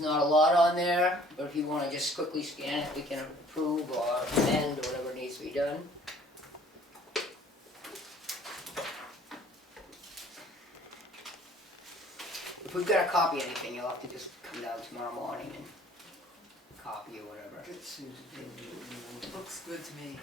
There's not a lot on there, but if you wanna just quickly scan it, we can approve or amend or whatever needs to be done. If we've got a copy of anything, you'll have to just come down tomorrow morning and copy or whatever. It seems to be. Looks good to me.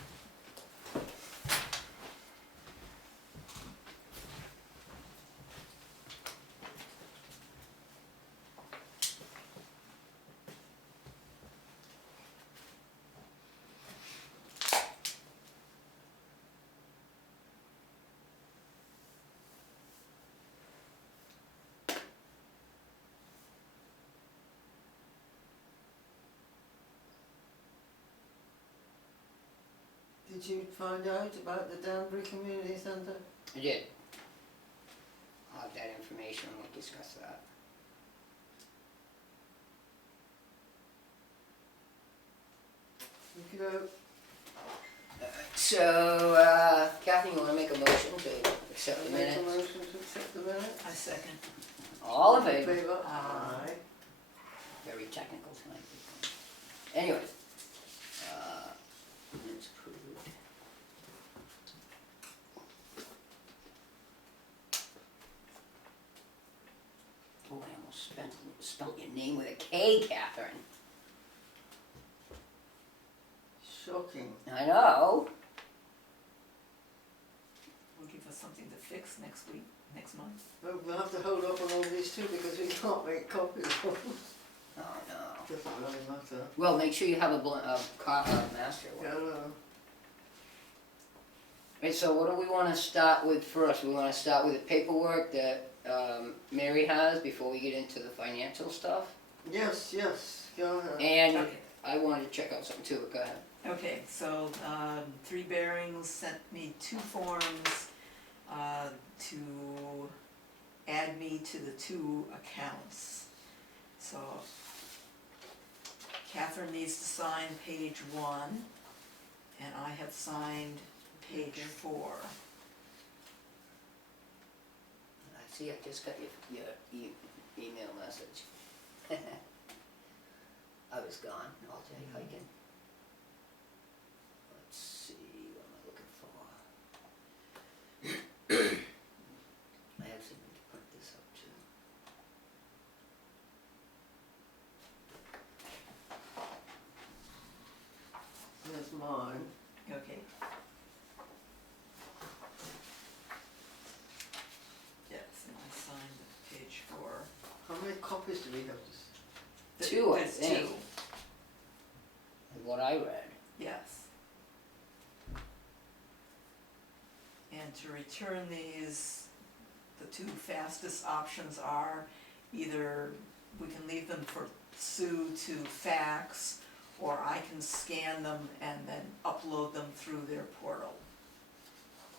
Did you find out about the Danbury Community Centre? I did. I'll have that information, we'll discuss that. You know, So, Kathy, you wanna make a motion to accept the make a minutes? motion to accept the minutes? I second. All in favor? Aye. Very technical tonight. Anyway, minutes approved. Oh, I almost spelled your name with a K, Catherine. Shocking. I know. Will give us something to fix next week, next month. Well, we'll have to hold up on all these too because we can't make copies of them. Oh, no. Doesn't really matter. Well, make sure you have a master one. Yeah, I know. Right, so what do we want to start with first? We want to start with the paperwork that Mary has before we get into the financial stuff? Yes, yes, go ahead. And Okay. I wanted to check out something too, but go ahead. Okay, so, Three Bearings sent me 2 forms, to add me to the 2 accounts. So, Catherine needs to sign page 1, and I have signed page 4. I see, I just got your email message. I was gone, all day hiking. Let's see, what am I looking for? I actually need to print this up too. Here's mine. Okay. Yes, and I signed page 4. How many copies do we have? Two, I There's think. 2, Is what I read. yes. And to return these, the 2 fastest options are either we can leave them for Sue to fax, or I can scan them and then upload them through their portal.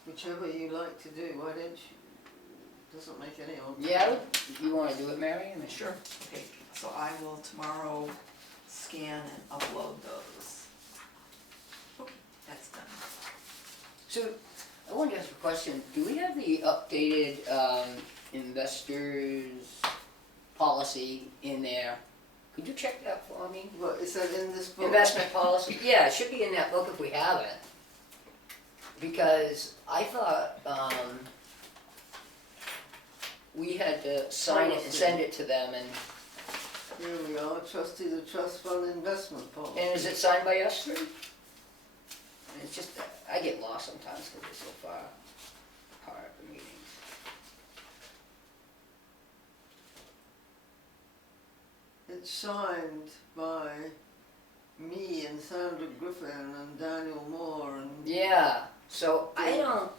Whichever you like to do, why don't you? Doesn't make any odds. Yeah, you wanna do it, Mary? I mean, Sure. Okay, so I will tomorrow scan and upload those. Okay, that's done. So, I wanted to ask a question. Do we have the updated investors policy in there? Could you check that for me? What, is that in this book? Investment policy? Yeah, it should be in that book if we have it. Because I thought we had to sign it and send it to them, and Here we are, Trustees of Trust Fund Investment Policy. is it signed by us three? And it's just, I get lost sometimes because it's so far apart at the meetings. It's signed by me and Sandra Griffin and Daniel Moore and... Yeah, so I don't,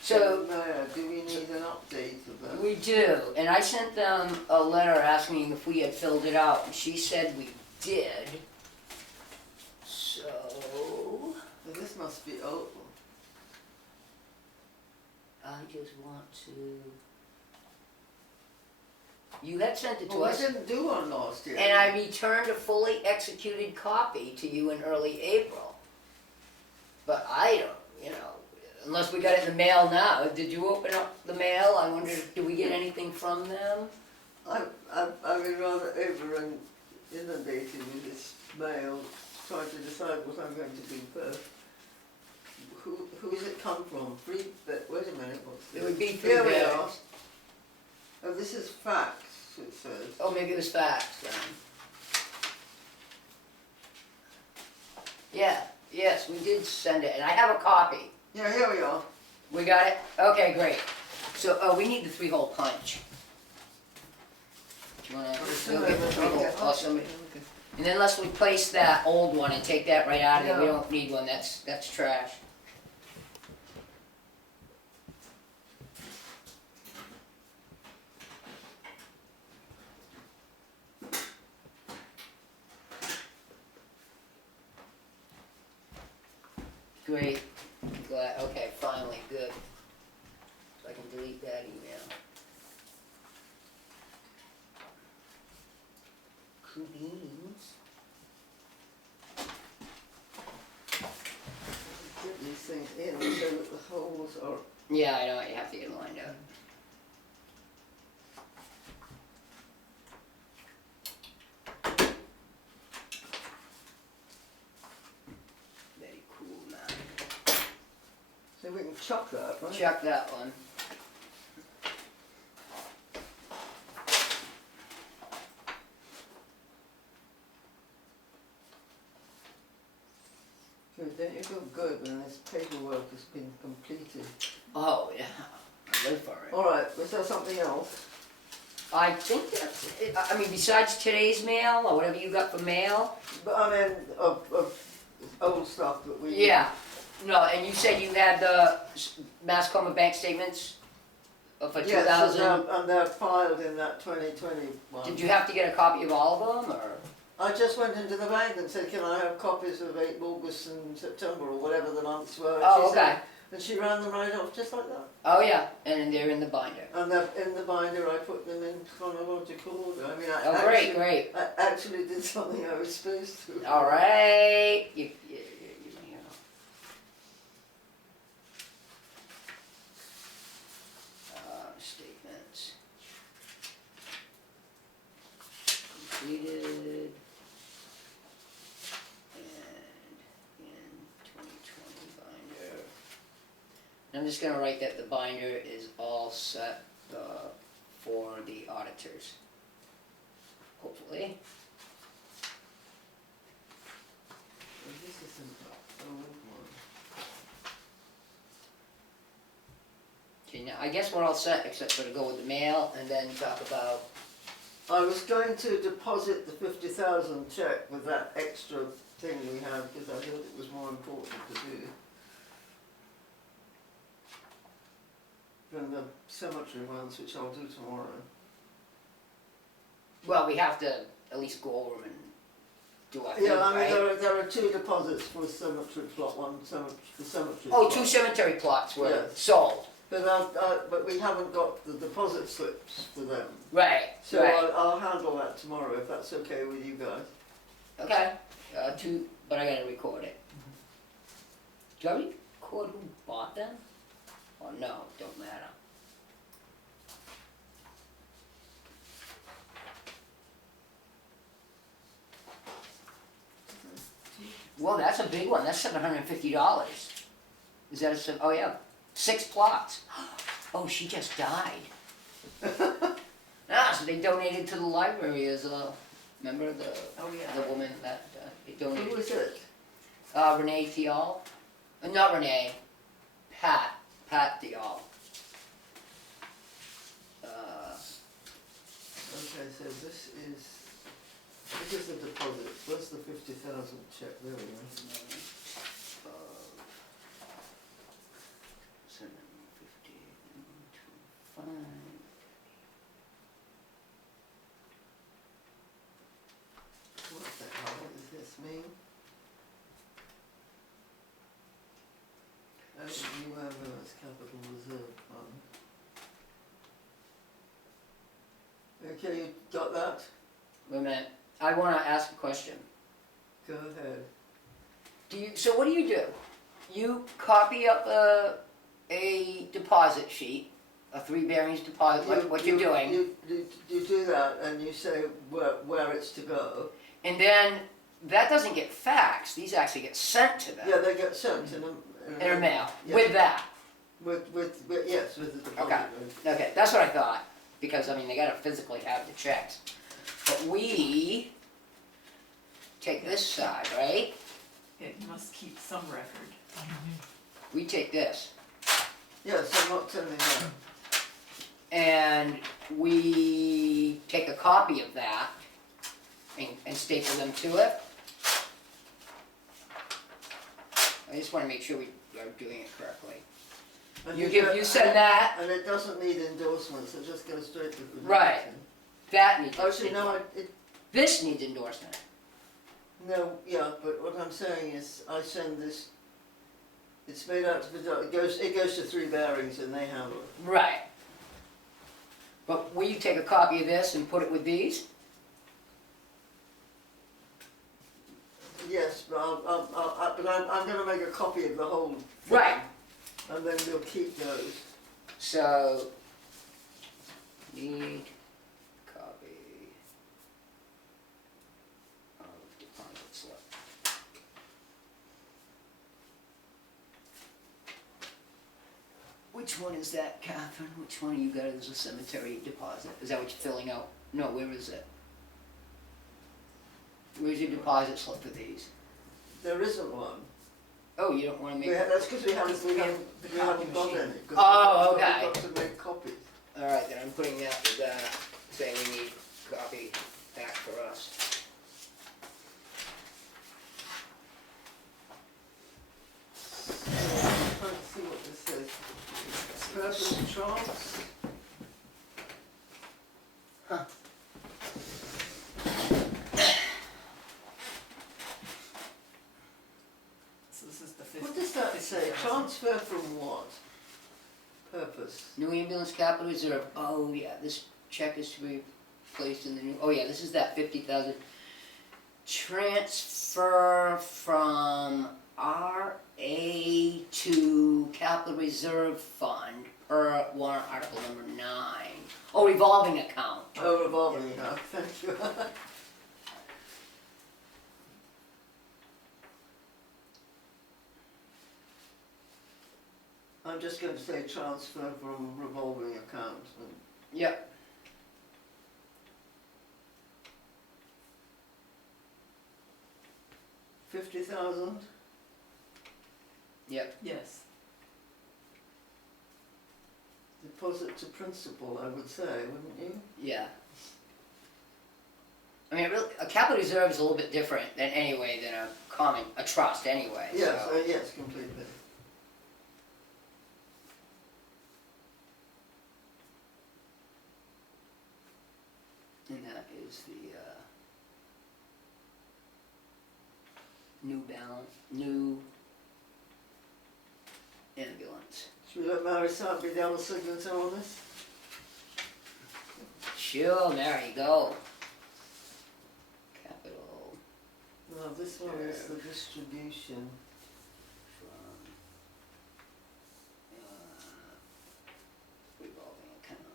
so Maya, do we need an update of that? we do, and I sent them a letter asking if we had filled it out, and she said we did. So, Well, this must be old. I just want to. You had sent it to Well, I us, didn't do one last year. and I returned a fully executed copy to you in early April. But I don't, unless we got it in the mail now. Did you open up the mail? I wonder, do we get anything from them? I would rather over and inundated with this mail, trying to decide what I'm going to do first. Who's it come from? Wait a minute, what's this? It would be Here we are. Bears. Oh, this is fax, it says. Oh, maybe it was fax then. Yeah, yes, we did send it, and I have a copy. Yeah, here we are. We got it? Okay, great. So, we need the 3-hole punch. Do you wanna, Oh, go get the 3-hole, okay. awesome. And then let's replace that old one and take that right out of it, we Yeah. don't need one, that's trash. Great, glad, okay, finally, good. So I can delete that email. Cool beans. Get these things in so that the holes are. Yeah, I know, you have to get lined up. Very cool, man. So we can chuck that, right? Check that one. Good, don't you feel good when this paperwork has been completed? Oh, yeah, I live for it. Alright, was there something else? I think that's it. I mean, besides today's mail, or whatever you got for mail. But I mean, of old stuff that we. Yeah, no, and you said you had the Mascoma bank statements for 2000? Yes, and they're filed in that 2020 one. Did you have to get a copy of all of them, or? I just went into the bank and said, can I have copies of August and September or whatever the months were? And Oh, she said- okay. And she ran them right off just like that. Oh, yeah, and they're in the binder. And they're in the binder, I put them in chronological order. I mean, I Oh, great. I actually did something I was supposed to. All right. You know. Statements. Completed. And in 2020 binder. And I'm just gonna write that the binder is all set for the auditors. Hopefully. This is an old one. Okay, now I guess we're all set except for to go with the mail and then talk about. I was going to deposit the 50,000 check with that extra thing we had because I thought it was more important to do than the cemetery ones, which I'll do tomorrow. Well, we have to at least go over them and do our thing, Yeah, I mean, right? there are 2 deposits for cemetery plot, the cemetery Oh, plot. 2 cemetery plots were Yes. sold. But we haven't got the deposit slips for them. Right, So right. I'll handle that tomorrow if that's okay with you guys. Okay, 2, but I gotta record it. Do I record who bought them? Or no, don't matter. Well, that's a big one, that's $750. Is that oh yeah, 6 plots. Oh, she just died. So they donated to the library as a, remember the Oh, yeah. the woman that they Who donated? is it? Renee Thial? Not Renee, Pat Thial. Okay, so this is the deposit. Where's the 50,000 check? There we go. 750, 125. What the hell? What does this mean? UMO's Capital Reserve Fund. Okay, you got that? Wait a minute, I wanna ask a question. Go ahead. So what do? You copy up a deposit sheet, a 3 bearings deposit, what you're doing. You do that and you say where it's to go. And then, that doesn't get faxed, these actually get sent to them. Yeah, they get sent in In a mail, yeah. with that. With, yes, with the deposit. Okay. rate. Okay, that's what I thought, because I mean, they gotta physically have the checks. But we take this side, right? It must keep some record. We take this, Yes, I'm not sending that. and we take a copy of that and staple them to it. I just wanna make sure we are doing it correctly. And You send that, And it doesn't need endorsements, it just goes straight to the. Right. that needs. Actually, no, This needs endorsement. no, yeah, but what I'm saying is, I send this, it's made out to, it goes to 3 bearings and they handle it. Right. But will you take a copy of this and put it with these? Yes, but I'm gonna make a copy of the whole thing. Right. And then we'll keep those. So, need copy of deposit slip. Which one is that, Catherine? Which one you got as a cemetery deposit? Is that what you're filling out? No, where is it? Where's your deposit slip for these? There isn't one. Oh, you don't wanna make, That's because we haven't got any. 'Cause Oh, we've okay. got to make copies. alright, then I'm putting that with that, saying we need copy back for us. I'm trying to see what this says. Purpose trance. Huh. So this is the What does that say? 50,000. Transfer from what? Purpose. New ambulance capital reserve, oh yeah, this check is to be placed in the new, oh yeah, this is that 50,000. Transfer from RA to capital reserve fund per warrant article number 9. Oh, revolving account. Oh, revolving account, thank you. I'm just going to say transfer from revolving account. Yep. $50,000? Yep. Yes, Deposit to principal, I would say, wouldn't you? Yeah. I mean, really, a capital reserve is a little bit different than anyway than a trust anyway. Yes, so. yes, completely. And that is the new new ambulance. Should we let Mary Sart be the other signature on this? Sure, there you go. Capital No, this one is the distribution. from revolving account.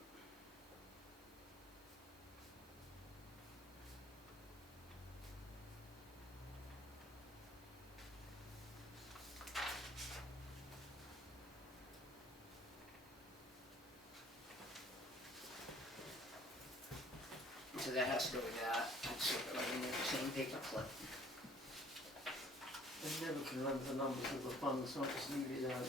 So that has to go with that. Let's see if I can use the same paper clip. They never can remember the numbers of the funds, so I'll just leave it out.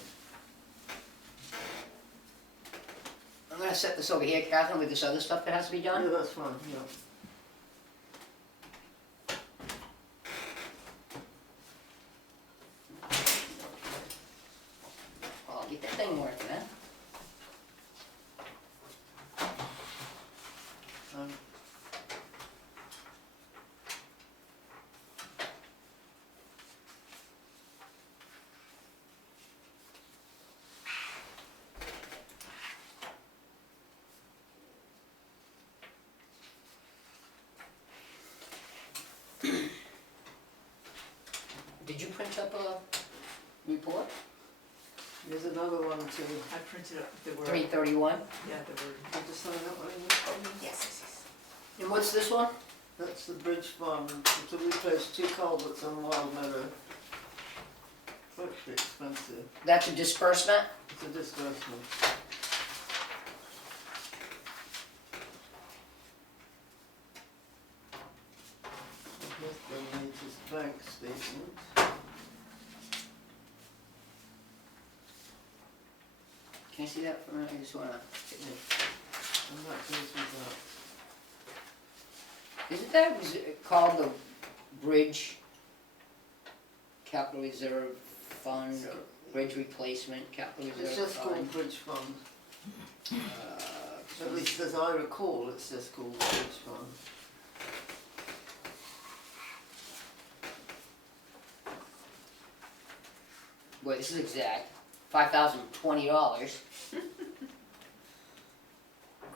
I'm gonna set this over here, Catherine, with this other stuff that has to be done. Yeah, that's fine, yeah. Oh, get that thing working, huh? Um, Did you print up a report? There's another one too. I printed up, there were, 331. yeah, there were, Did you sign up on this? yes, yes, yes. And what's this one? That's the bridge fund to replace 2 culverts on Wild Meadow. Quite expensive. That's a disbursement? It's a disbursement. I guess they need his bank statement. Can I see that for a minute? I just wanna. And that goes with Isn't that was it called the Bridge Capital Reserve Fund, or Bridge Replacement Capital that. It's Reserve just Fund? called bridge fund. Uh, At least as I recall, it's just called bridge fund. Boy, this is exact. $5,020.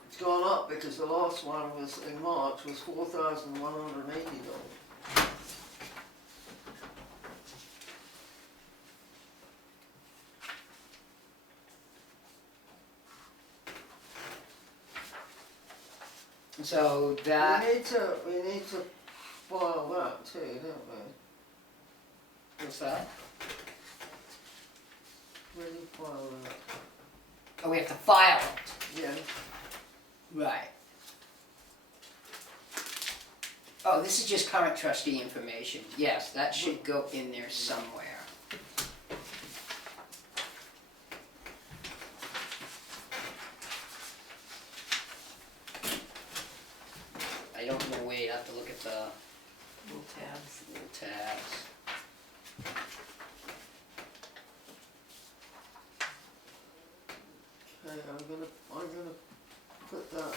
It's gone up because the last one was in March was $4,180. So that, We need to file that too, don't we? what's that? Where do you file that? Oh, we have to file it. Yeah. Right. Oh, this is just current trustee information. Yes, that should go in there somewhere. I don't know where, you have to look at the Little tabs. little tabs. Okay, I'm gonna put that.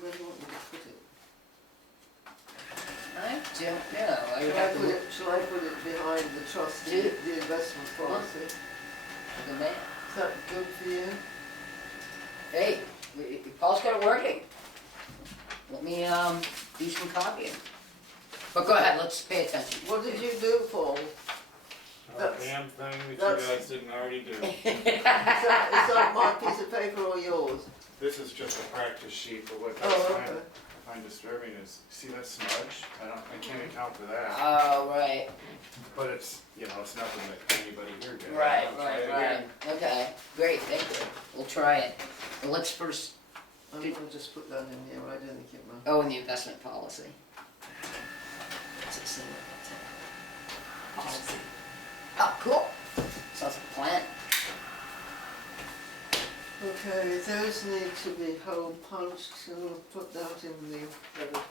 Where do you want me to put it? I don't know. I would Shall I have to put look it, shall I put it behind the trustee, Do- the investment policy? Is at the man. that good for you? Hey, Paul's got it working. Let me do some copying. But go ahead, let's pay attention. What did you do, Paul? A That's- damn thing that you that's- guys didn't already do. Is that my piece of paper or yours? This is just a practice sheet, but what Oh, I okay. find disturbing is, see that smudge? I can't account for that. Oh, right, But it's, it's nothing that anybody here did. right, I'll try it right. again. Okay, great, thank you. We'll try it. But let's first, I'm Did- gonna just put that in here, I didn't think it might. oh, in the investment policy. What's it say? Policy. Oh, cool. Sounds like a plan. Okay, those need to be hole punched, so we'll put that in the other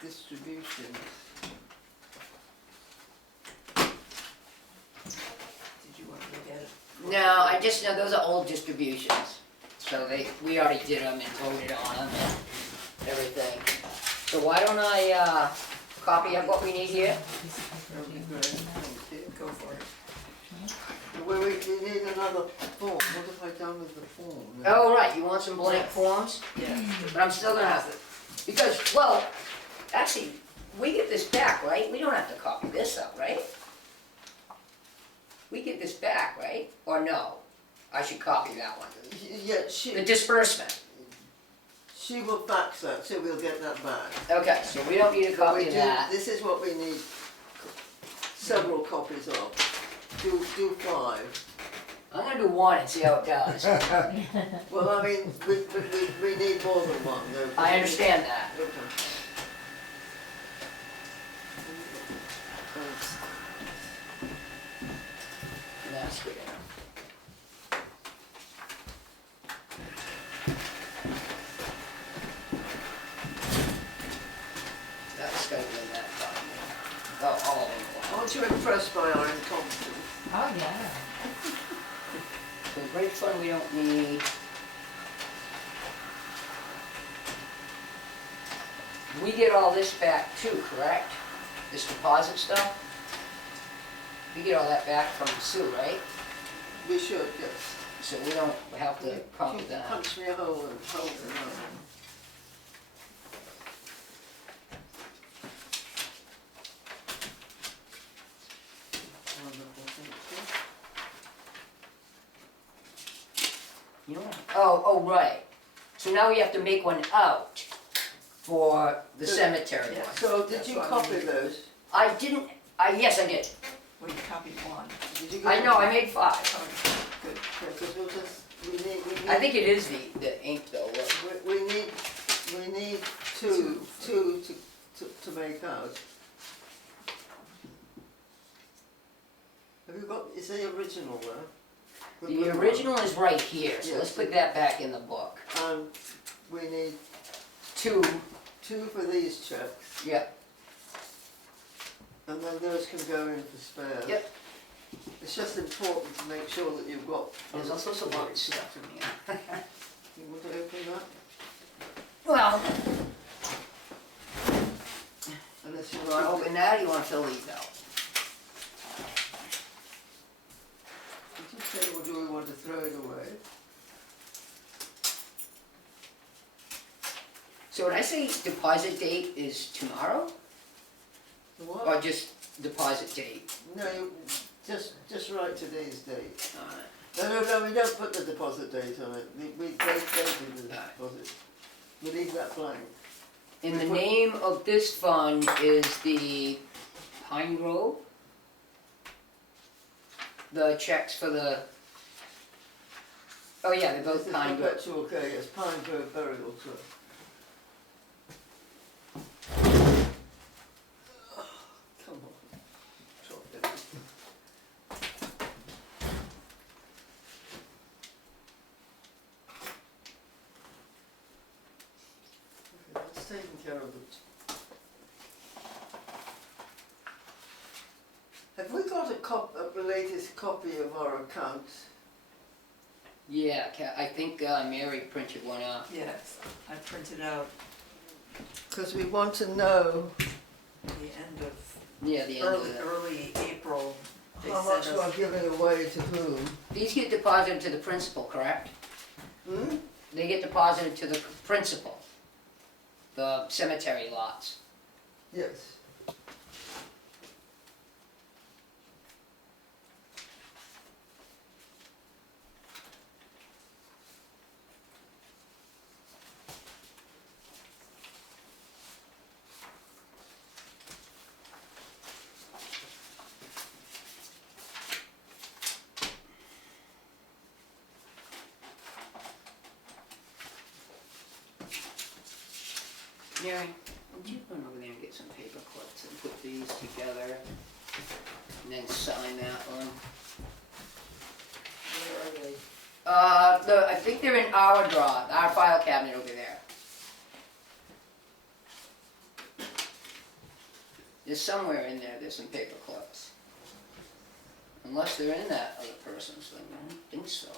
distributions. Did you want to look at it? No, I just know those are old distributions. So we already did them and voted on them and everything. So why don't I, copy up what we need here? That would be great, thank you. Go for it. We need another form, what have I done with the form? Oh, right, you want some blank forms? Yeah. But I'm still gonna have to, because, well, actually, we get this back, right? We don't have to copy this up, right? We get this back, right? Or no? I should copy that one. Yeah, The disbursement. she will fax that, so we'll get that back. Okay, so we don't need a But copy we of do- that. This is what we need several copies of. Do 5. I'm gonna do one and see how it does. Well, I mean, we need more than one though. I understand that. Okay. Thanks. That's good enough. That's gotta be in that document. Oh, all of them. Aren't you impressed by our incompetence? Oh, yeah. So the bridge fund we don't need. We get all this back too, correct? This deposit stuff? We get all that back from Sue, right? We should, yes. So we don't have to copy She that. punched me a hole and told me that. Wonderful, thank you. You know what? Oh, right. So now we have to make one out. for the So- cemetery yeah. one. So did That's you what I copy mean. those? I didn't, yes, I did. Well, you copied one. Did you I get know, them? I made 5. Oh, good. Yeah, 'cause we'll just, we need. I think it is the ink though. We need two to make out. Have you got, is the original there? The original is right here, so let's Yes. put that back in the book. And we need 2, 2 for these checks, yep, and then those can go in for spares. Yep. It's just important to make sure that you've got. there's also some weird stuff in here. You want to open that? Well, Unless you you wanna open that, or you wanna fill these out? Did you say, or do we want to throw it away? So when I say deposit date is tomorrow, The what? or just deposit date? No, you, just write today's date. Alright. No, we don't put the deposit date on it. We dated the Alright. deposit. We leave that blank. And the name of this fund is the Pine Grove. The checks for the, oh yeah, they're This both is Pine Grove. perpetual care, yes, Pine Grove Burial Trust. Come on. Drop it. Okay, that's taken care of it. Have we got a latest copy of our accounts? Yeah, I think Mary printed one out. Yes, I printed out Because we want to know the end of, Yeah, the end of that. early April. They how sent much us- we're giving away to whom. These get deposited to the principal, correct? Hmm? They get deposited to the principal, the cemetery lots. Yes. Mary, would you run over there and get some paper clips and put these together? And then sign that one? Where are they? I think they're in our drawer, our file cabinet over there. There's somewhere in there, there's some paper clips. Unless they're in that other person's thing, I don't think so.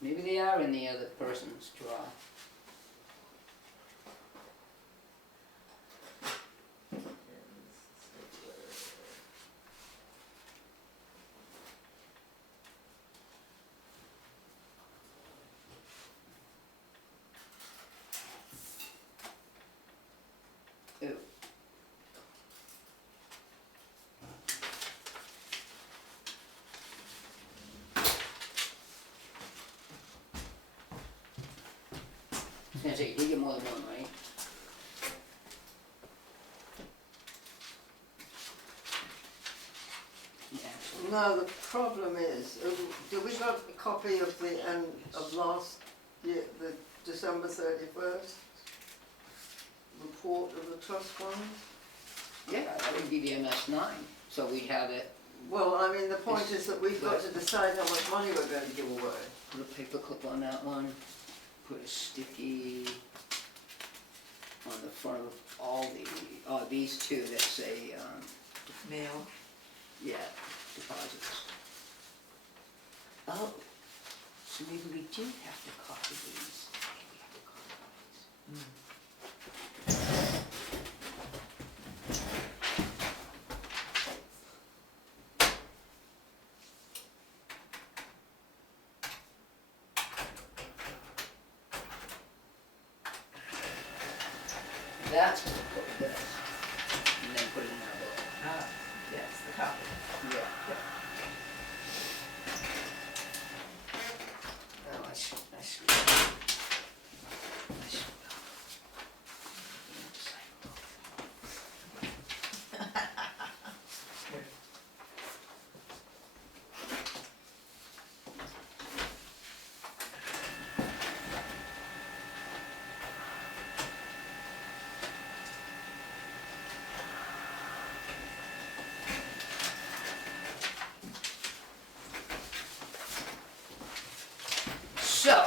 Maybe they are in the other person's drawer. Ew. I was gonna say, you did get more than one, right? Yeah. No, the problem is, do we got a copy of the end of last year, the December 31st report of the trust fund? Yeah, that would be the MS9, so we'd have it, Well, I mean, the point is that we've got to decide how much money we're going to give away. put a paper clip on that one, put a sticky on the front of all these two that say, Mail. yeah, deposits. Oh, so maybe we do have to copy these. Maybe we have to copy these. That's what we put this, and then put it in our book. Ah, yes, the copy. Yeah. I screwed up. So,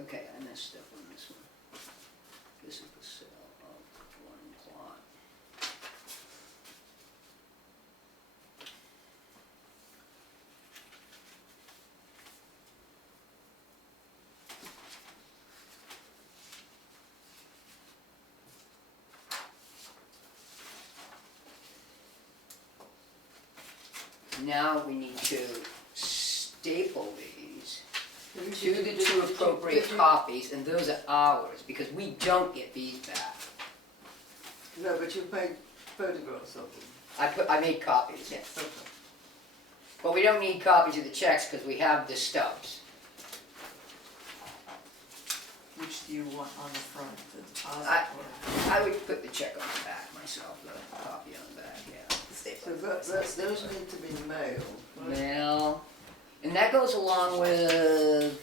okay, I messed up on this one. This is the sale of one plot. Now we need to staple these to the two appropriate copies, and those are ours, because we don't get these back. No, but you made photographs of them. I made copies, yes. Okay. But we don't need copies of the checks, because we have the stubs. Which do you want on the front, the deposit I- or I would put the check on the back myself, the copy on the back, yeah. the So staple? those need to be mailed, right? Mail, and that goes along with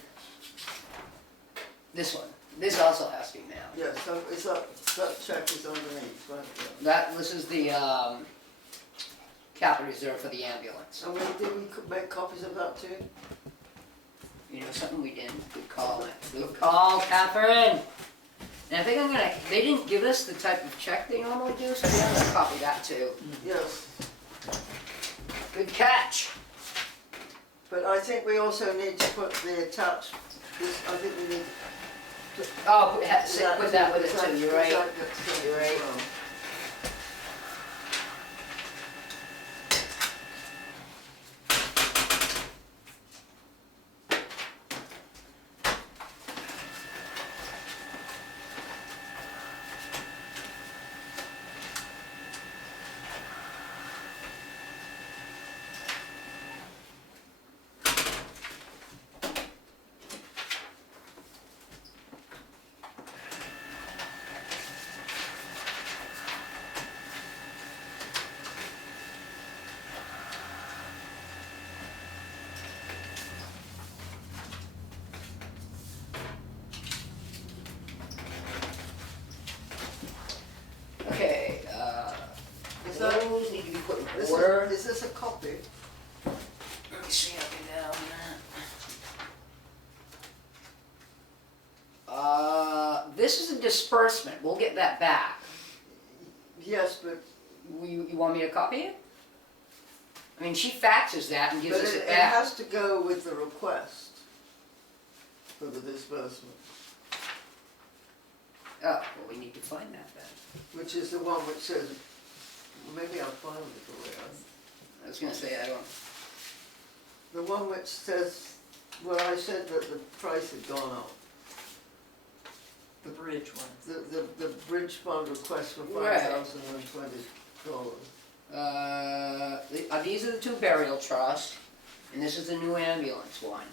this one. This also has to be mailed. Yeah, so it's that check is underneath, right there. This is the capital reserve for the ambulance. And did we make copies of that too? You know, something we didn't, good call, good call, Catherine. And I think they didn't give us the type of check they normally do, so I'm gonna copy that too. Yes, Good catch. but I think we also need to put the attached, this, I think we need to. Oh, put that with it too, you're right. You're right. Well. Okay, Is that- those need to be put in This order. is this a copy? Let me see up and down that. This is a disbursement, we'll get that back. Yes, but You want me to copy it? I mean, she faxes that and gives us it it back. has to go with the request for the disbursement, Oh, well, we need to find that then. which is the one which says, maybe I'll find it around. I was gonna say, I don't, The one which says, well, I said that the price had gone up. The bridge one. The bridge fund request for Right. $5,020. these are the two burial trusts, and this is the new ambulance one.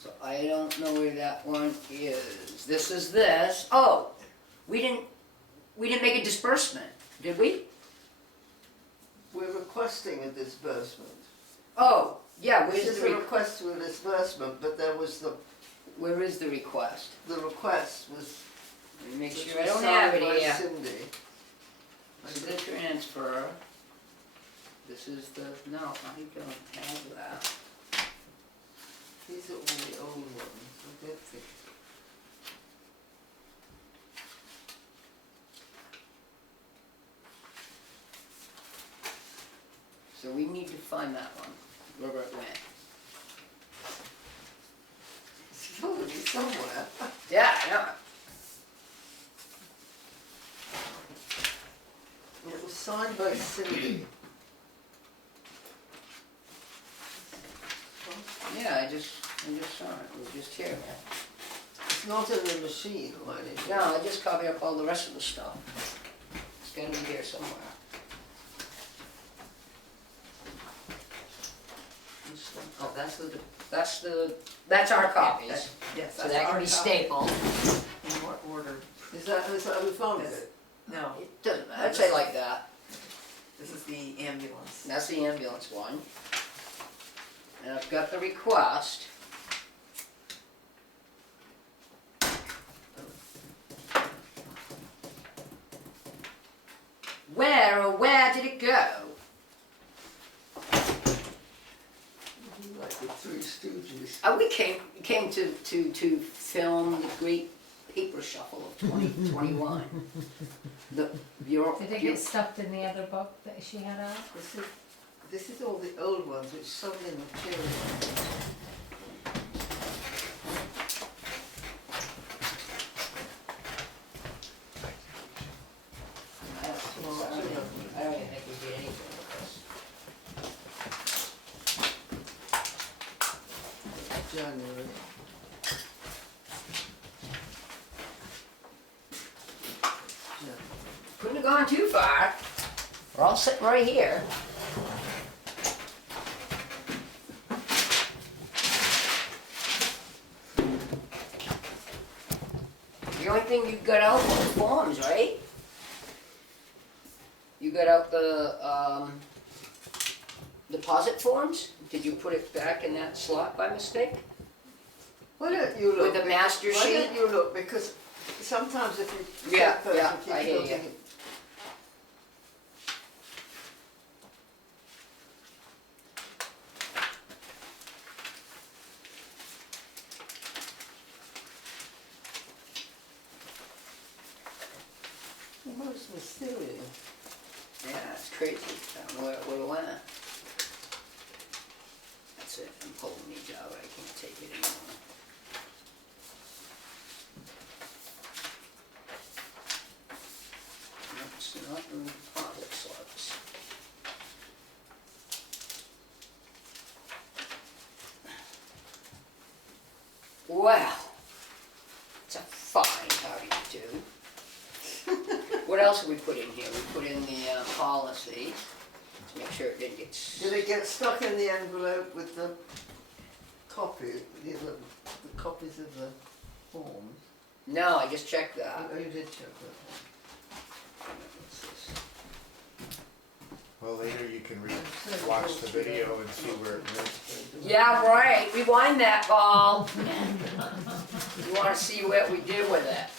So I don't know where that one is. This is this. Oh, we didn't make a disbursement, did we? We're requesting a disbursement. Oh, yeah, This where's is the, a request for a disbursement, but there was where is the request? the request was. Let me make which sure I was don't have it signed by here. Cindy. This is the transfer. This is the, no, I don't have that. These are all the old ones, I don't think. So we need to find that one, wherever it went. It's gotta be somewhere. Yeah, I know. It was signed by Cindy. Yeah, I just saw it, it was just here. It's not in the machine or anything. No, I just copy up all the rest of the stuff. gotta be here somewhere. Oh, that's our copies, Yes, so that's that our can be copy. stapled. In what order? Is that how we found That's- it? No, It doesn't, I'd say like that. this is the ambulance. That's the ambulance one. And I've got the request. Where did it go? Like the Three Stooges. We came to film the great paper shuffle of 2021. The Bureau. Did it get stuffed in the other book that she had out? This is all the old ones which some of the material. I don't even think we did anything with this. January. Couldn't have gone too far. We're all sitting right here. The only thing you got out was the forms, right? You got out the deposit forms? Did you put it back in that slot by mistake? Why don't you look? With the master Why sheet? don't you look, because sometimes if you Yeah, check first, yeah, you keep I hear looking. you. Most mysterious. Yeah, it's crazy. I don't know where it went. That's it. I'm pulling these out. I can't take it anymore. Nope, it's not in the deposit slips. Well, it's a fine howdy do. What else did we put in here? We put in the policy to make sure it didn't get. Did it get stuck in the envelope with the copy, the copies of the forms? No, I just checked that. Oh, you did check that. What's this? Well, later you can watch the video and see where it went. Yeah, right. Rewind that, Paul. You want to see what we did with it?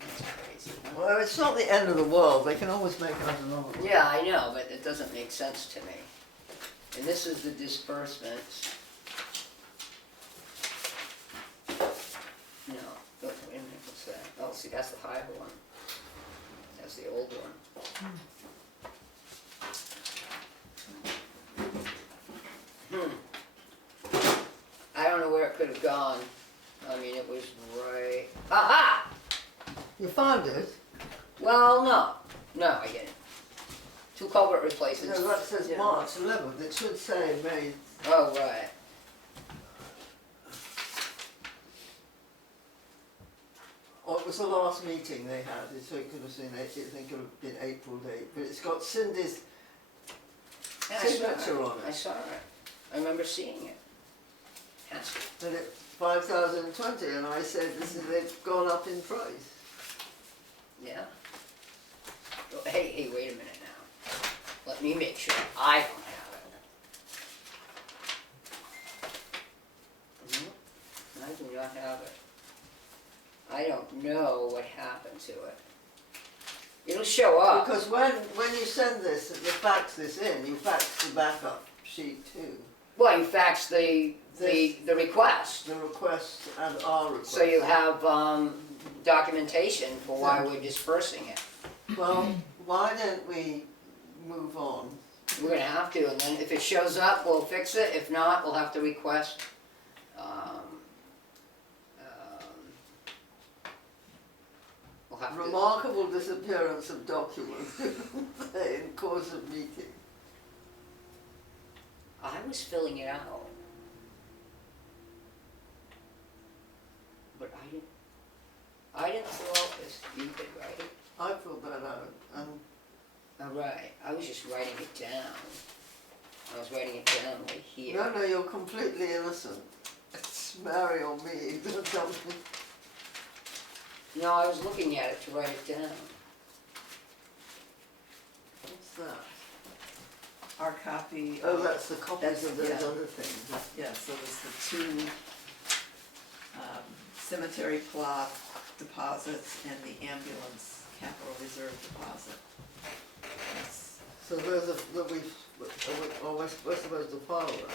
That's crazy. Huh? Well, it's not the end of the world. They can always make another one. Yeah, I know, but it doesn't make sense to me. And this is the disbursements. No, wait a minute, what's that? Oh, see, that's the higher one. That's the old one. I don't know where it could have gone. I mean, it was right. Aha! You found it? Well, no, I didn't. 2 culvert replacements. No, that says Yeah. March 11th. It should say May. Oh, right. Oh, it was the last meeting they had, so it could have been, I think it could have been April date, but it's got Cindy's Yeah, I saw signature it. on I it. saw it. I remember seeing it. Yes. And it 5,020, and I said, they've gone up in price. Yeah. Oh, hey, wait a minute now. Let me make sure I don't have it. No, I do not have it. I don't know what happened to it. It'll show up. Because when you send this, the fax this in, you fax the backup sheet too. Well, you fax the request. The request and our request. So you have documentation for why we're dispersing it. Well, why don't we move on? We're gonna have to, and then if it shows up, we'll fix it. If not, we'll have to request, we'll have to, Remarkable disappearance of documents in course of meeting. I was filling it out. But I didn't fill out this, you did, right? I filled Right, I was just writing it down. I was writing it down right here. No, you're completely innocent. It's Mary or me or something. No, I was looking at it to write it down. What's that? Our copy. Oh, that's the copies That's- of those yeah. other things. Yeah, so there's the two cemetery plot deposits and the ambulance capital reserve deposit. That's- So those are, that we're supposed to file them?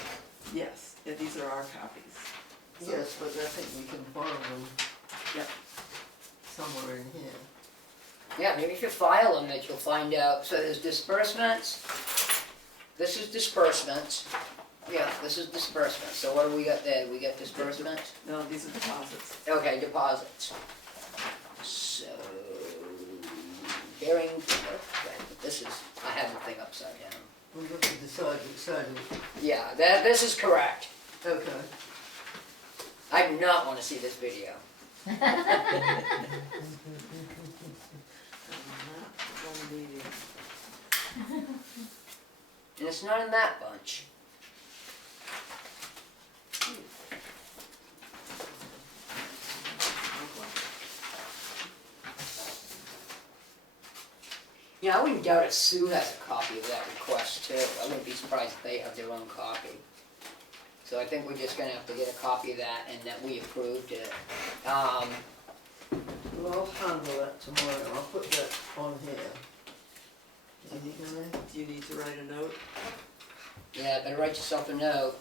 Yes, yeah, these are our copies. So- Yes, but I think we can file them Yep. somewhere in here. Yeah, maybe if you file them, that you'll find out, so there's disbursements. This is disbursements. Yeah, this is disbursements, so what do we got there? We got disbursements? No, these are deposits. Okay, deposits. So, bearing, okay, this is, I have the thing upside down. We've got to decide which side of Yeah, this is correct. Okay. I do not want to see this video. And that one meeting. And it's not in that bunch. Yeah, I wouldn't doubt if Sue has a copy of that request too. I wouldn't be surprised if they have their own copy. So I think we're just gonna have to get a copy of that and that we approved it. Well, I'll handle that tomorrow. I'll put that on here. Do you need to write a note? Yeah, better write yourself a note.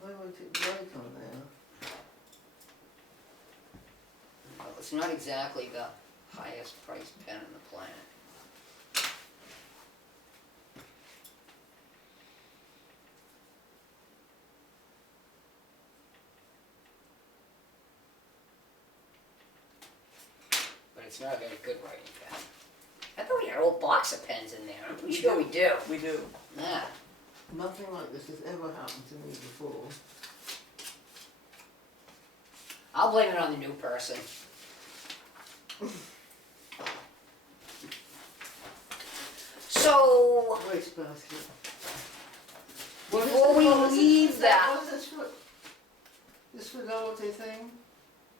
Why won't it write on there? Well, it's not exactly the highest priced pen on the planet. But it's not a very good writing pen. I thought we had a whole box of pens in there. I'm pretty sure we do. We do. Yeah. Nothing like this has ever happened to me before. I'll blame it on the new person. So, Wastebasket. before we leave that, What is this for? This fidelity thing?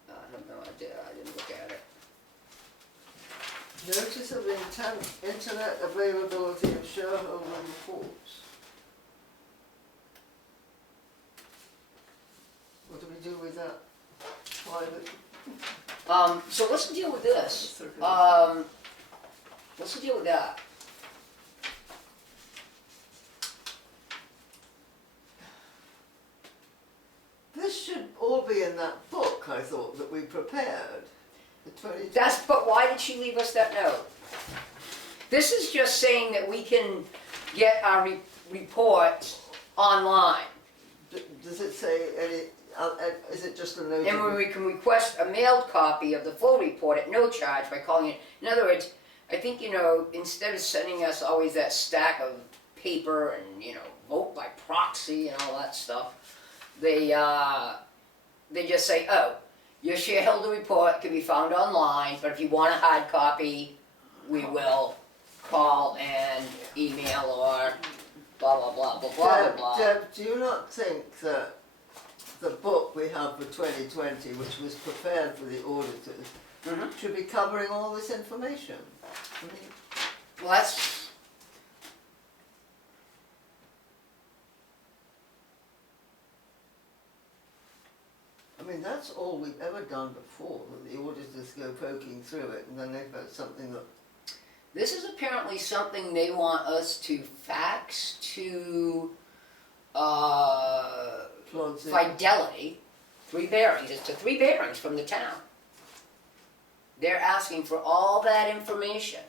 I don't know, I didn't look at it. Notice of internet availability of shareholder reports. What do we do with that? Private? So what's the deal with this? Circulation. What's the deal with that? This should all be in that book, I thought, that we prepared. The 20. But why did she leave us that note? This is just saying that we can get our reports online. Does it say any, is it just a note? And where we can request a mailed copy of the full report at no charge by calling it. In other words, I think, instead of sending us always that stack of paper and, vote by proxy and all that stuff, they just say, oh, your shareholder report can be found online, but if you want a hard copy, we will call and email or blah, blah, blah, blah, blah, blah. Deb, do you not think that the book we have for 2020, which was prepared for the auditors, Mhm. should be covering all this information? Well, that's, I mean, that's all we've ever done before, that the auditors go poking through it and then they've got something that, this is apparently something they want us to fax to, plugs in. Fidelity, 3 bearings, it's to 3 bearings from the town. They're asking for all that information,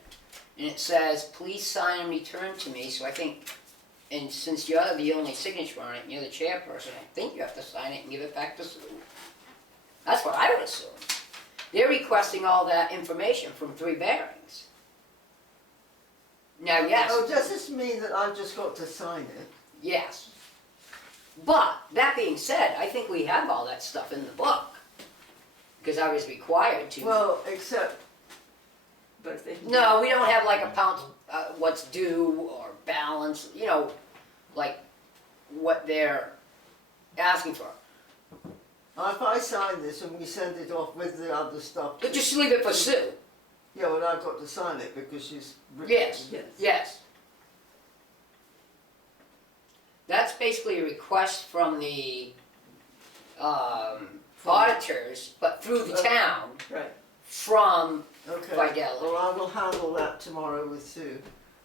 and it says, please sign and return to me, so I think, and since you're the only signature on it, and you're the chairperson, I think you have to sign it and give it back to Sue. That's what I would assume. They're requesting all that information from 3 bearings. Now, yes, Oh, does this mean that I've just got to sign it? yes. But, that being said, I think we have all that stuff in the book. Because I was required to. Well, except, But if they can. No, we don't have like a pound, what's due or balance, you know, like what they're asking for. if I sign this and we send it off with the other stuff. But just leave it for Sue. Yeah, well, I've got to sign it because she's written. Yes, Yes. yes. That's basically a request from the auditors, but through the town, Right. from Okay. Fidelity. Well, I will handle that tomorrow with Sue.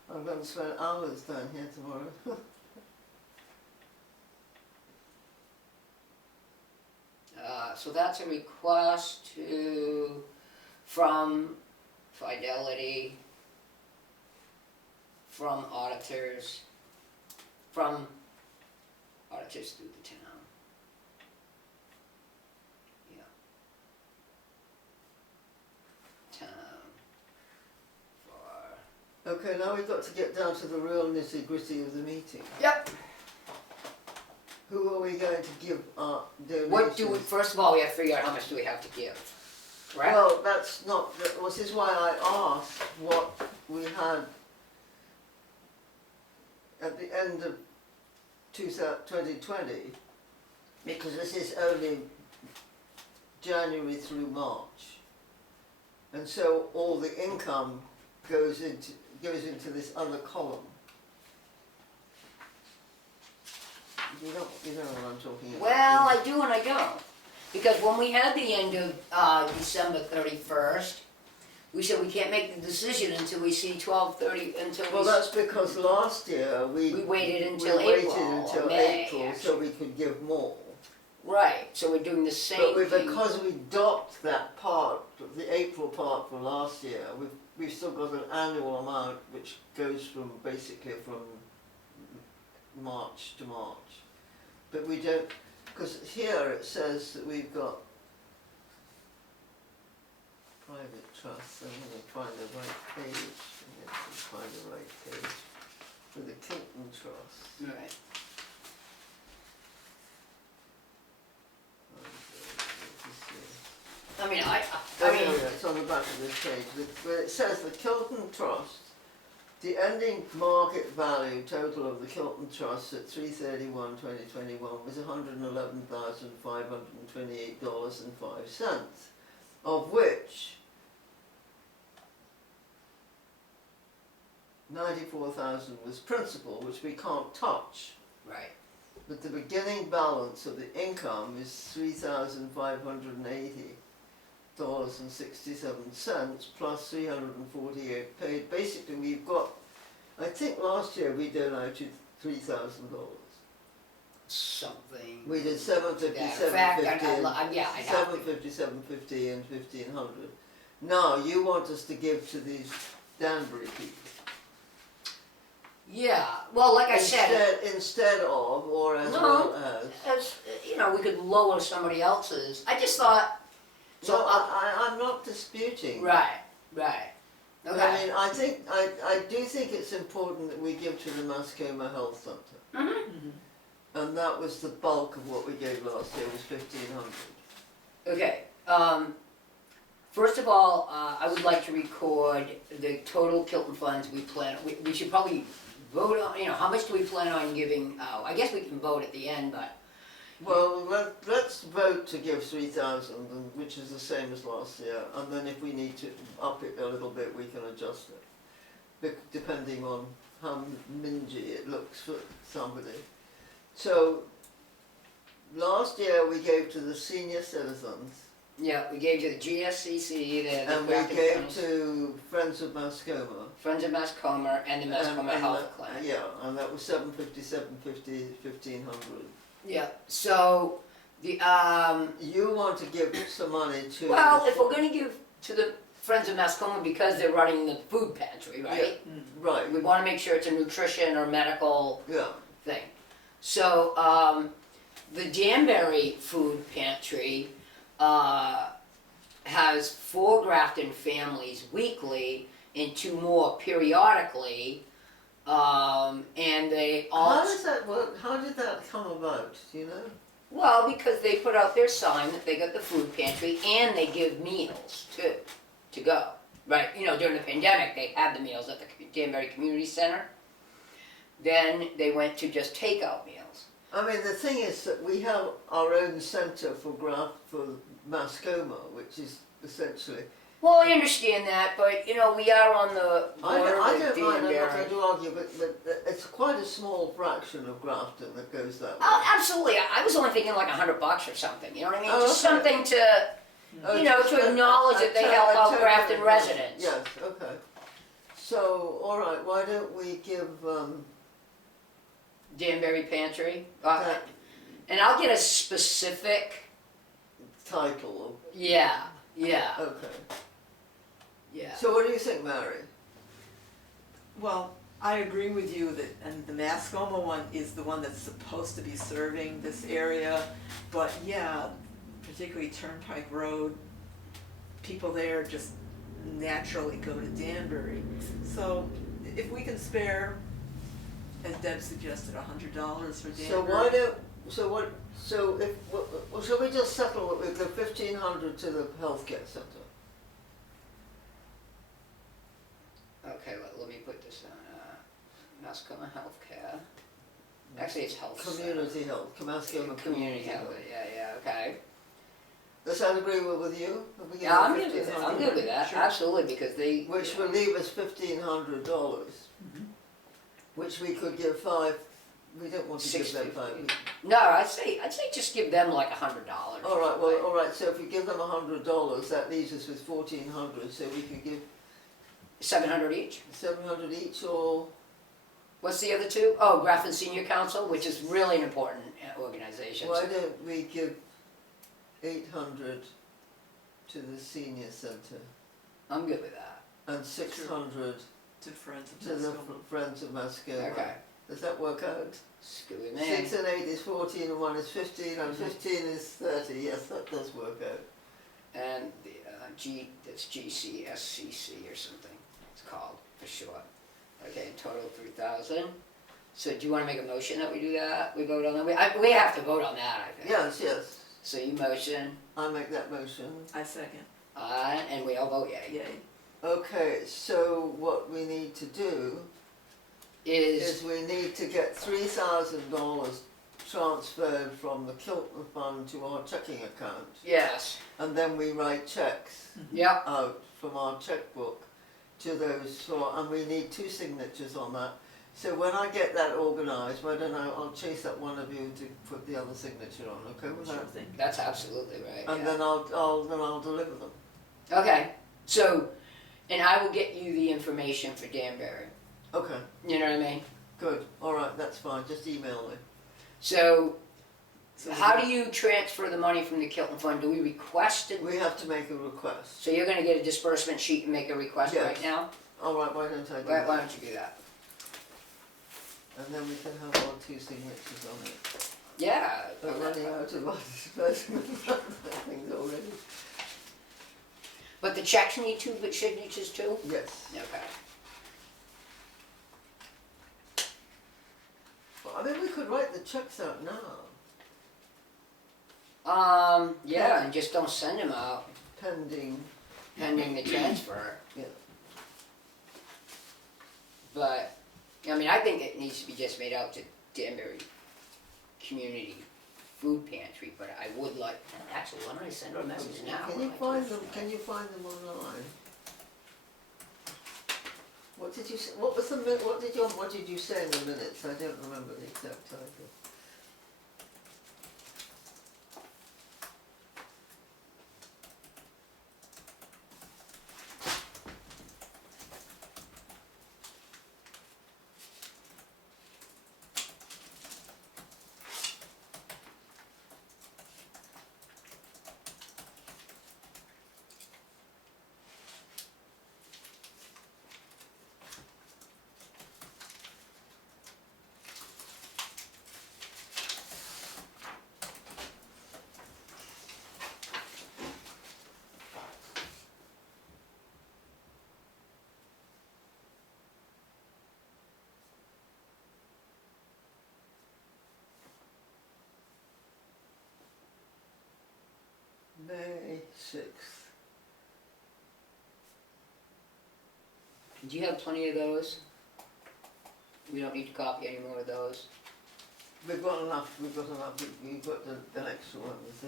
I'm going to spend hours down here tomorrow. So that's a request from Fidelity, from auditors through the town. Yeah. Town for, Okay, now we've got to get down to the real nitty gritty of the meeting. yep, Who are we going to give our donations? what do we, first of all, we have to figure out how much do we have to give, correct? Well, that's not, this is why I asked what we had at the end of 2020, because this is only January through March. And so all the income goes into this other column. You know what I'm talking about. Well, I do and I don't. Because when we had the end of December 31st, we said we can't make the decision until we see 12/30, until Well, we, that's because last year we waited we until waited April until or May. April so actually. we could give more. Right, so we're doing the But same thing. because we docked that part, the April part for last year, we've still got an annual amount which goes from basically from March to March. But we don't, because here it says that we've got private trusts. I'm going to find the right page. I'm going to find the right page for the Kilton Trust. Right. I mean, I mean, It's on the back of this page, where it says the Kilton Trust, the ending market value total of the Kilton Trust at 3/31/2021 was $111,528.05, of which 94,000 was principal, which we can't touch. right, But the beginning balance of the income is $3,580.67 plus 348 paid. Basically, we've got, I think last year we donated $3,000. something. We did 750, Yeah, in fact, 750, yeah, I'd have to. 750, 750 and 1,500. Now, you want us to give to these Danbury people. Yeah, well, like I said, Instead of, or as No. well as. as, you know, we could lower somebody else's. I just thought, so, No, I'm not disputing. right. I Okay. mean, I do think it's important that we give to the Mascoma Health Centre. Mhm. And that was the bulk of what we gave last year, was 1,500. Okay, first of all, I would like to record the total Kilton funds we plan, we should probably vote on, you know, how much do we plan on giving out? I guess we can vote at the end, but, Well, let's vote to give 3,000, which is the same as last year, and then if we need to up it a little bit, we can adjust it, depending on how mingy it looks for somebody. So, last year we gave to the senior citizens, yeah, we gave to the GSCC, the and we Grafton gave Friends- to Friends of Mascoma. Friends of Mascoma and the Mascoma Health Clinic. Yeah, and that was 750, 750, 1,500. Yeah, so, the, You want to give some money to. well, if we're gonna give to the Friends of Mascoma because they're running the food pantry, right? Right, We wanna make sure it's a nutrition or medical yeah, thing. So, the Danbury Food Pantry, has 4 Grafton families weekly and 2 more periodically. And they How also, does that work? How did that come about? Do you know? well, because they put out their sign that they got the food pantry and they give meals too, to go. Right, you know, during the pandemic, they had the meals at the Danbury Community Center. Then they went to just takeout meals. I mean, the thing is that we have our own centre for Mascoma, which is essentially. Well, I understand that, but you know, we are on the I border don't mind, with I'm not Danbury. going to argue, but it's quite a small fraction of Grafton that goes that way. Oh, absolutely. I was only thinking like $100 or something. You know what I mean? Oh, Just okay. something to, you know, to acknowledge that they help out Grafton residents. Yes, okay. So, all right, why don't we give Danbury Pantry. that And I'll get a specific. title? Yeah. Okay. Yeah. So, what do you think, Mary? Well, I agree with you that, and the Mascoma one is the one that's supposed to be serving this area, but yeah, particularly Turnpike Road, people there just naturally go to Danbury. So if we can spare, as Deb suggested, $100 for Danbury. So why don't? So what? So if well, shall we just settle it with the 1,500 to the healthcare centre? Okay, let me put this on. Mascoma Healthcare. Actually, it's health. Community health, Mascoma Community health. Yeah. Okay. Does that agree with you? Have we Yeah, given I'm good with that. 1,500? I'm good with that. Sure. Absolutely, because they. Which will leave us $1,500, which we could give 5. We don't want to give them 5. No, I'd say just give them like $100. All right. Well, all right. So if we give them $100, that leaves us with 1,400. So we could give $700 each. 700 each, or What's the other two? Oh, Grafton Senior Council, which is really an important organization. why don't we give 800 to the senior centre I'm good with that. and 600 To Friends of to the Mascoma. Friends of Mascoma? Okay. Does that work out? It's good with me. 6 and 8 is 14, and 1 is 15, and 15 is 30. Yes, that does work out. And the that's GCSCC or something. It's called for short. Okay, total 3,000. So do you want to make a motion that we do that? We vote on that. We have to vote on that, I think. Yes, yes. So you motion, I make that motion. I second. and we all vote yay. Yay. Okay, so what we need to do is we need to get $3,000 transferred from the Kilton Fund to our checking account, Yes. and then we write checks Yep. out from our checkbook to those and we need 2 signatures on that. So when I get that organised, why don't I'll chase up one of you to put the other signature on, okay with Sure that? thing. That's absolutely right. And yeah. then I'll deliver them. Okay. So, and I will get you the information for Danbury. Okay, You know what I mean? good, alright, that's fine, just email me. So, So how do you transfer the money from the Kilton Fund? Do we request it? We have to make a request. So you're gonna get a disbursement sheet and make a request Yes. right now? Alright, why don't I do Why that? don't you do that? And then we can have our 2 signatures on it. Yeah. We're running out of our disbursement things already. But the checks need 2 signatures too? Yes. Okay. Well, I mean, we could write the checks out now, Yeah, and just don't send them out pending. pending the transfer. Yeah. But, I mean, I think it needs to be just made out to Danbury Community Food Pantry, but I would like, actually, why don't I send her a message now? Can you find them? Can you find them online? What did you say? What was the what did you say in the minutes? I don't remember the exact title. Do you have plenty of those? We don't need to copy any more of those. We've got enough, we've got the extra one, is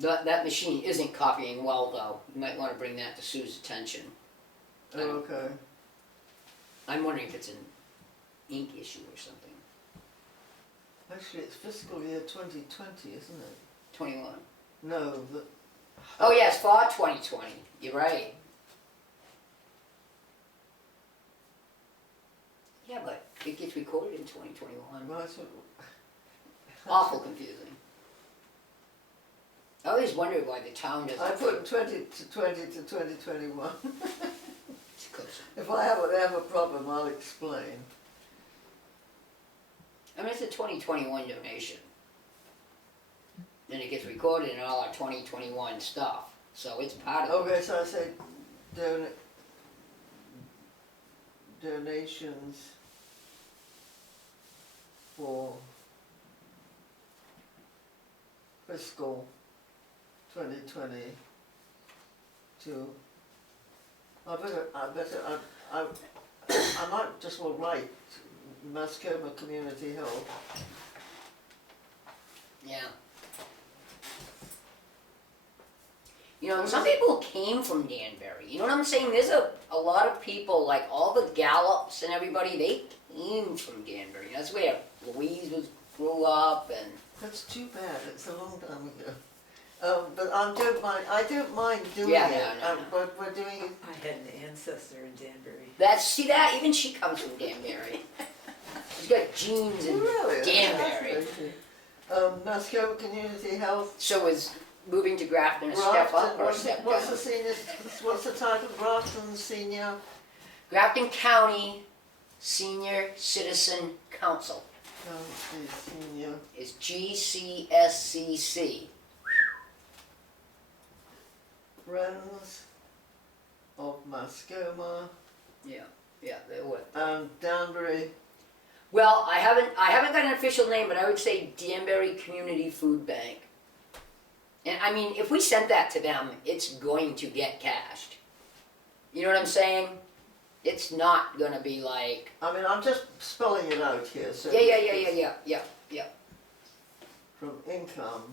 there? That machine isn't copying well, though. You might wanna bring that to Sue's attention. Oh, okay. I'm wondering if it's an ink issue or something. Actually, it's fiscal year 2020, isn't it? 21. No, Oh, yeah, it's for 2020. You're right. Yeah, but it gets recorded in 2021. well, that's what, Awful confusing. I always wondered why the town doesn't. I put 2020 to 2021. It's close. If I have a problem, I'll explain. I mean, it's a 2021 donation. And it gets recorded in all our 2021 stuff, so it's part of it. Okay, so I say donations for fiscal 2020 to, I might just will write Mascoma Community Health. Yeah. You know, and some people came from Danbury. You know what I'm saying? There's a lot of people, like all the Gallups and everybody, they came from Danbury. That's where Louise grew up, and That's too bad, it's a long time ago. But I don't mind doing Yeah, it, no. but we're doing it. I had an ancestor in Danbury. see that? Even she comes from Danbury. She's got genes in Really? Danbury. Mascoma Community Health. So is moving to Grafton a step up or a step What's down? the senior, what's the title, Grafton Senior? Grafton County Senior Citizen Council Senior, is GCSCC. Friends of Mascoma Yeah, they would. and Danbury. Well, I haven't got an official name, but I would say Danbury Community Food Bank. And I mean, if we sent that to them, it's going to get cashed. You know what I'm saying? It's not gonna be like, I mean, I'm just spelling it out here, so. yeah. From income,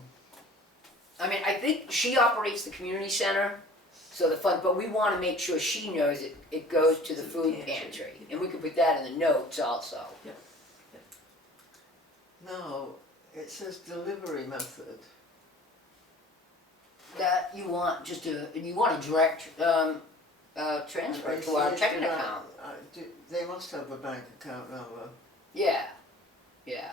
I mean, I think she operates the community center, so the fund, but we wanna make sure she knows it goes to the food pantry. And we could put that in the notes also. no, it says delivery method. That you want you want a direct, transfer I to our see it checking to that- account. They must have a bank account number Yeah. to.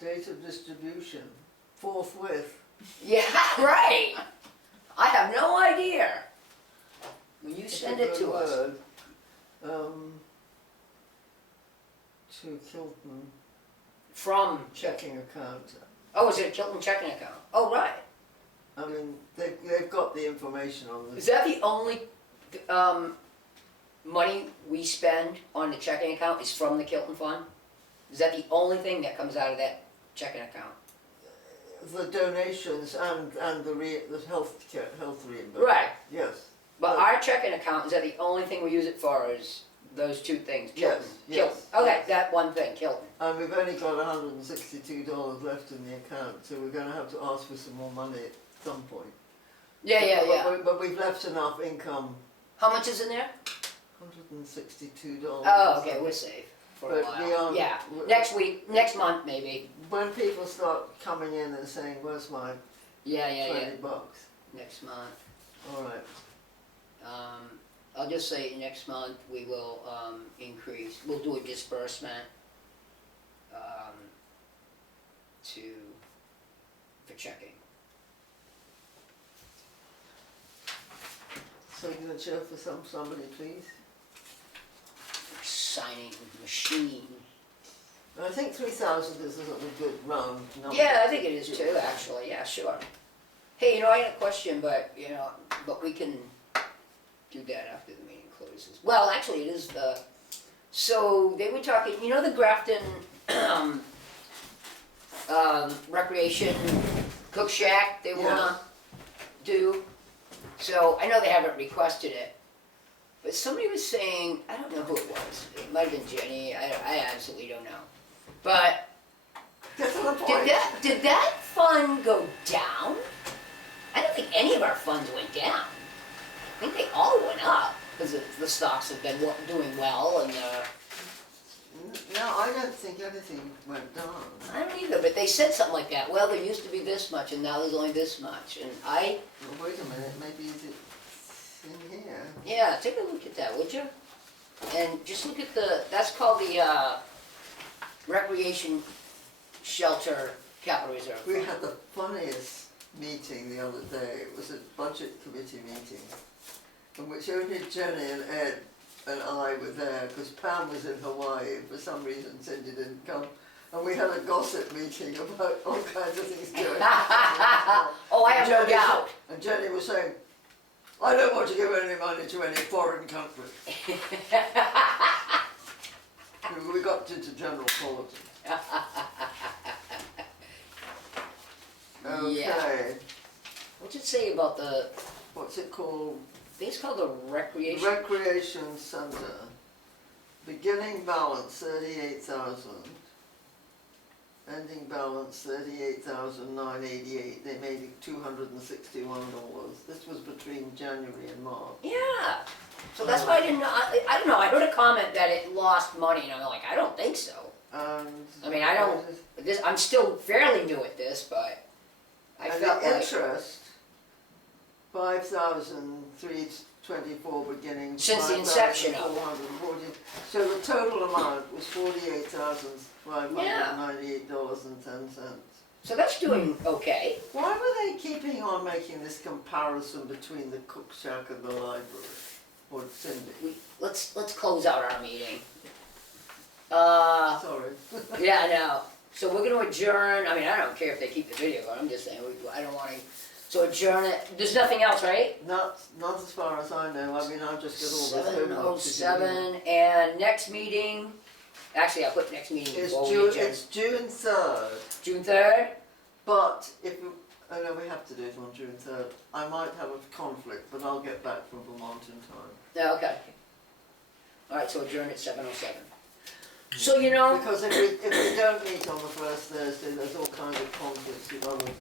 Date of distribution, forthwith. Yeah, right. I have no idea. When you send it to us. Word. To Kilton From, checking account. oh, is it a Kilton checking account? Oh, right. I mean, they've got the information on Is this. that the only, money we spend on the checking account is from the Kilton fund? Is that the only thing that comes out of that checking account? The donations and the health reimbursement. Right. Yes. But our checking account, is that the only thing we use it for is those two things? Kilton? Yes, Kilton. yes. Okay, that one thing, Kilton. And we've only got $162 left in the account, so we're going to have to ask for some more money at some point. Yeah. But we've left enough income. How much is in there? $162. Oh, okay, we're safe for a But while. we are- Yeah, we- next week, next month maybe. When people start coming in and saying, "Where's my Yeah. $20?" Next month. All right. I'll just say next month we will, increase, we'll do a disbursement, for checking. Signature for somebody, please. Signing machine. I think 3,000 is a good round number. Yeah, I think it is too, actually, yeah, sure. Hey, you know, I had a question, but we can do that after the meeting closes. Well, actually, it is so they were talking, the Grafton, recreation cook shack they wanna do. So I know they haven't requested it, but somebody was saying, I don't know who it was, it might have been Jenny, I absolutely don't know. But Get to the point. did that fund go down? I don't think any of our funds went down. I think they all went up, because the stocks have been doing well, and No, I don't think anything went down. I don't either, but they said something like that, well, there used to be this much, and now there's only this much, and Well, wait a minute, maybe it's in here. yeah, take a look at that, would you? And just look at that's called the, recreation shelter capital reserve. We Fund. had the funniest meeting the other day. It was a budget committee meeting, in which only Jenny and Ed and I were there, because Pam was in Hawaii, and for some reason Cindy didn't come. And we had a gossip meeting about all kinds of things going on. Oh, I have no doubt. And Jenny was saying, I don't want to give any money to any foreign country. We got into general politics. Okay, What's it say about what's it called? I think it's called the recreation? Recreation Centre. Beginning balance 38,000. Ending balance 38,988. They made it $261. This was between January and March. Yeah, so that's why I didn't know, I don't know, I heard a comment that it lost money, and I'm like, I don't think so. And I mean, I don't- I'm still fairly new at this, but I and felt the like, interest 5,324 beginning. Since the inception of it. 5,440. So the total amount was $48,598.10. so that's doing okay. Why were they keeping on making this comparison between the cook shack and the library? Or Cindy? Let's close out our meeting. Sorry. Yeah, I know. So we're gonna adjourn, I mean, I don't care if they keep the video going, I'm just saying, I don't wanna, so adjourn it, there's nothing else, right? Not as far as I know. I mean, I'll just get all this homework to do. 7:07, and next meeting, actually, I'll put next meeting before we adjourn. It's June 3rd, June 3rd? but I know we have to do it on June 3rd. I might have a conflict, but I'll get back from Vermont in time. Yeah, okay. Alright, so adjourn at 7:07. So, you know. Because if we don't meet on the first Thursday, there's all kinds of conflicts with other